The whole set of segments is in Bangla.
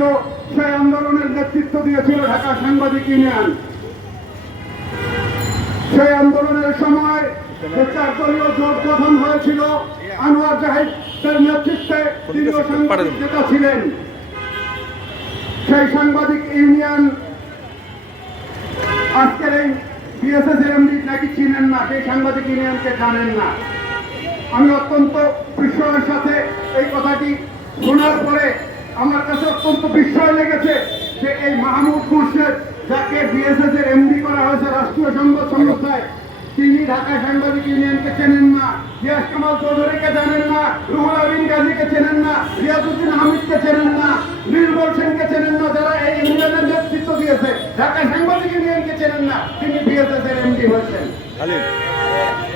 হয়েছিল সেই আন্দোলনের নেতৃত্ব দিয়েছিল ঢাকা সাংবাদিক ইউনিয়ন। সেই আন্দোলনের সময় চারদলীয় জোট গঠন হয়েছিল আনোয়ার জাহিদের নেতৃত্বে, তিনিও সাংবাদিক নেতা ছিলেন। সেই সাংবাদিক ইউনিয়ন আজকের এই বিএসএস এমডি নাকি চিনেন না, সেই সাংবাদিক ইউনিয়নকে জানেন না। আমি অত্যন্ত বিস্ময়ের সাথে এই কথাটি শোনার পরে আমার কাছে অত্যন্ত বিস্ময় লেগেছে যে এই মাহমুদ মুর্শেদ, যাকে বিএসএস এর এমডি করা হয়েছে রাষ্ট্রীয় সংবাদ সংস্থায়, তিনি ঢাকা সাংবাদিক ইউনিয়নকে চেনেন না, গিয়াস কামাল চৌধুরীকে জানেন না, রুহুল আমিন গাজীকে চেনেন না, রিয়াজউদ্দিন হামিদকে চেনেন না, নির্মল সেনকে চেনেন না, যারা এই ইউনিয়নের নেতৃত্ব দিয়েছে। ঢাকা সাংবাদিক ইউনিয়নকে চেনেন না, তিনি বিএসএস এর এমডি হয়েছেন।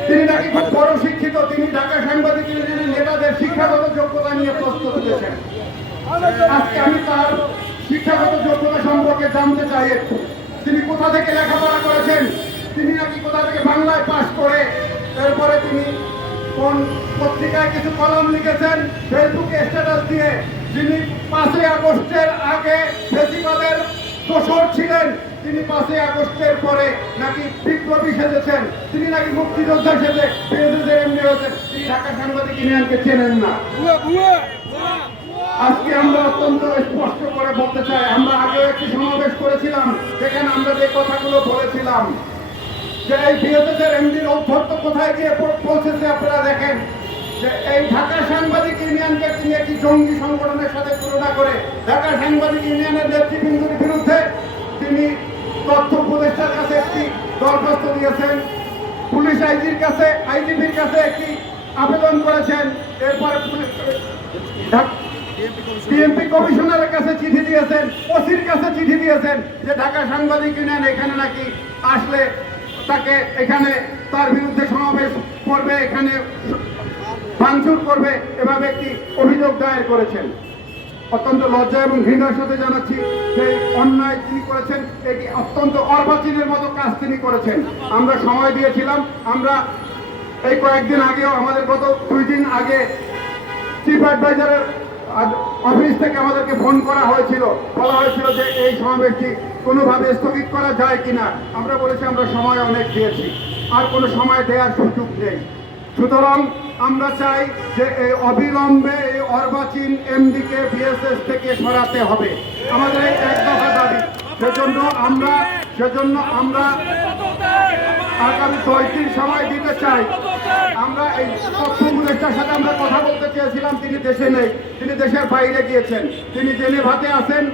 তিনি নাকি খুব বড় শিক্ষিত, তিনি ঢাকা সাংবাদিক ইউনিয়নের নেতাদের শিক্ষাগত যোগ্যতা নিয়ে প্রশ্ন তুলেছেন। আজকে আমি তার শিক্ষাগত যোগ্যতা সম্পর্কে জানতে চাই একটু। তিনি কোথা থেকে লেখাপড়া করেছেন, তিনি নাকি কোথা থেকে বাংলায় পাশ করে এরপরে তিনি কোন পত্রিকায় কিছু কলম লিখেছেন, ফেসবুকে স্ট্যাটাস দিয়ে। যিনি 5ই আগস্টের আগে ফেসিবাদের দোসর ছিলেন, তিনি 5ই আগস্টের পরে নাকি বিপ্লবী সেজেছেন, তিনি নাকি মুক্তিযোদ্ধা সেজে বিএসএসের এমডি হয়েছেন। তিনি ঢাকা সাংবাদিক ইউনিয়নকে চেনেন না। আজকে আমরা অত্যন্ত স্পষ্ট করে বলতে চাই, আমরা আগে একটি সমাবেশ করেছিলাম, সেখানে আমরা যে কথাগুলো বলেছিলাম যে এই বিএসএসের এমডির অধ্যক্ষ কোথায় গিয়ে পৌঁছেছে। আপনারা দেখেন যে এই ঢাকা সাংবাদিক ইউনিয়নকে তিনি একটি জঙ্গি সংগঠনের সাথে তুলনা করে ঢাকা সাংবাদিক ইউনিয়নের নেতৃবৃন্দের বিরুদ্ধে তিনি তথ্য উপদেষ্টার কাছে একটি দরখাস্ত দিয়েছেন, পুলিশ আইজির কাছে, আইজিপির কাছে একটি আবেদন করেছেন, এরপরে ডিএমপি কমিশনারের কাছে চিঠি দিয়েছেন, ওসির কাছে চিঠি দিয়েছেন যে ঢাকা সাংবাদিক ইউনিয়ন এখানে নাকি আসলে তাকে এখানে তার বিরুদ্ধে সমাবেশ করবে, এখানে ভাঙচুর করবে, এভাবে একটি অভিযোগ দায়ের করেছেন। অত্যন্ত লজ্জা এবং ঘৃণার সাথে জানাচ্ছি যে অন্যায় তিনি করেছেন, এটি অত্যন্ত অর্বাচীনের মতো কাজ তিনি করেছেন। আমরা সময় দিয়েছিলাম, আমরা এই কয়েকদিন আগেও, আমাদের গত 2 দিন আগে চিফ অ্যাডভাইজারের অফিস থেকে আমাদেরকে ফোন করা হয়েছিল, বলা হয়েছিল যে এই সমাবেশটি কোনোভাবে স্থগিত করা যায় কিনা। আমরা বলেছি আমরা সময় অনেক দিয়েছি, আর কোনো সময় দেওয়ার সুযোগ নেই। সুতরাং আমরা চাই যে এই অবিলম্বে এই অর্বাচীন এমডিকে বিএসএস থেকে সরাতে হবে, আমাদের এই এক দফা দাবি। সেজন্য আমরা আগামী 10 দিন সময় দিতে চাই। আমরা এই তথ্য উপদেষ্টার সাথে আমরা কথা বলতে চেয়েছিলাম, তিনি দেশে নেই, তিনি দেশের বাইরে গিয়েছেন, তিনি জেনেভাতে আছেন।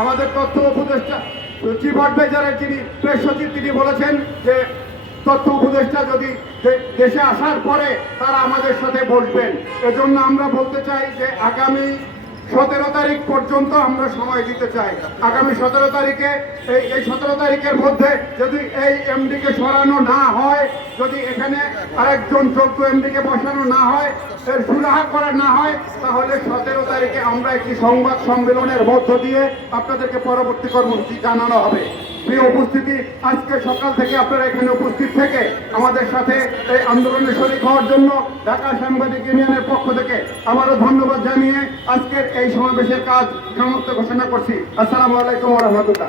আমাদের তথ্য উপদেষ্টা চিফ অ্যাডভাইজারের যিনি প্রেস সচিব, তিনি বলেছেন যে তথ্য উপদেষ্টা যদি দেশে আসার পরে তারা আমাদের সাথে বসবেন। এজন্য আমরা বলতে চাই যে আগামী 17 তারিখ পর্যন্ত আমরা সময় দিতে চাই। আগামী 17 তারিখে এই 17 তারিখের মধ্যে যদি এই এমডিকে সরানো না হয়, যদি এখানে আরেকজন যোগ্য এমডিকে বসানো না হয়, এর সুরাহা করা না হয়, তাহলে 17 তারিখে আমরা একটি সংবাদ সম্মেলনের মধ্য দিয়ে আপনাদেরকে পরবর্তী কর্মসূচি জানানো হবে। প্রিয় উপস্থিতি, আজকে সকাল থেকে আপনারা এখানে উপস্থিত থেকে আমাদের সাথে এই আন্দোলনে শরীক হওয়ার জন্য ঢাকা সাংবাদিক ইউনিয়নের পক্ষ থেকে আমারও ধন্যবাদ জানিয়ে আজকের এই সমাবেশের কাজ সমাপ্ত ঘোষণা করছি। আসসালামু আলাইকুম ওয়া রাহমাতুল্লাহ।